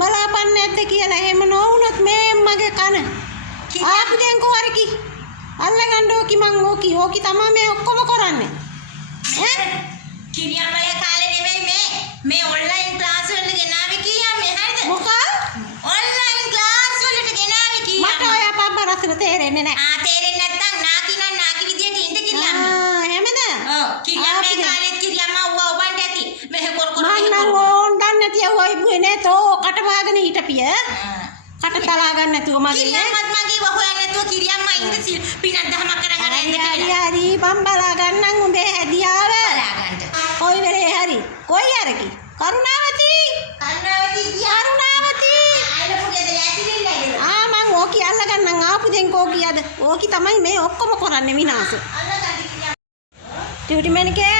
බලාපන්නේ නැද්ද කියලා. එහෙම නොවුනොත් මේ මගේ කන ආපු දෙන්කෝ වරකි අල්ලගන්න ඕකි මං ඕකි තමයි මේ ඔක්කොම කරන්නේ ඈ කිරියම්මලේ කාලේ නෙමෙයි මේ ඔන්ලයින් ක්ලාස් වලට ගෙනාවේ කීයම්මේ හරිද මොකක් ඔන්ලයින් ක්ලාස් වලට ගෙනාවේ කීයම්මේ මට ඔය පබ්බරසල තේරෙන්නේ නැහැ තේරෙන්නේ නැත්තම් නාකි විදියට ඉඳ කිරියම්මේ එහෙමද ඔව් කිරියම්මේ කාලේ කිරියම්මා ඔබන්ට ඇති මෙහෙ කර මං නම් ඕන් දන්නේ නැති ඔය ඉන්නේ තෝ කට වහගෙන හිටපිය කට තලා ගන්න නැතුව මගේ කිරියම්මත් මගේ වහොයන්න නැතුව කිරියම්මා ඉඳ පිනක් දහමක් කරන් අර ඉඳ කියලා හරි බම්බලා ගන්නම් උඹේ හැදියාව බලා ගන්න කොයි වෙලේ හරි කොයි අරකි කරුණාවති අයිලපුගේ ඇසිරිල්ල මං ඕකි අල්ල ගන්නම් ආපු දෙන් කෝකියද ඕකි තමයි මේ ඔක්කොම කරන්නේ විනාශ ටියුටි මැනිකේ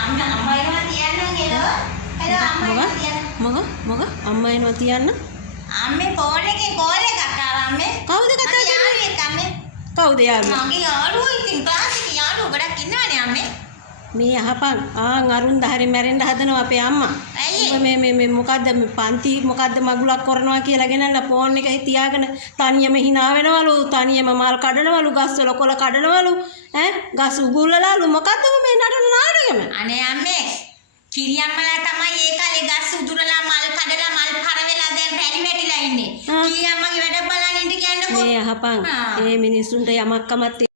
අම්මා එනවා තියන්න ගෙලෝ මග අම්මා එනවා තියන්න අම්මේ ෆෝන් එකේ කෝල් එකක් ආවා අම්මේ කවුද කතා කරන්නේ අම්මේ කවුද යාළුවා මගේ යාළුවෝ ඉතින් ක්ලාස් එකේ යාළුවෝ ගොඩක් ඉන්නවනේ අම්මේ මේ අහපන් අරුන්ද හරි මැරෙන්න හදනවා අපේ අම්මා ඇයි මේ මොකද්ද මේ පන්ති මොකද්ද මගුලක් කරනවා කියලා ගෙනල්ලා ෆෝන් එකේ තියාගෙන තනියම hina වෙනවලු තනියම මල් කඩනවලු ගස් වල කොළ කඩනවලු ගස් උගුල්ලලාලු මොකද්ද මේ නටන නාටකෙම අනේ අම්මේ කිරියම්මලා තමයි ඒ කාලේ ගස් උදුරලා මල් කඩලා මල් පර වෙලා දැන් රැලි වැටිලා ඉන්නේ කිරියම්මගේ වැඩ බලන්න ඉන්න කියන්නකෝ මේ අහපන් මේ මිනිසුන්ට යමක් කමක්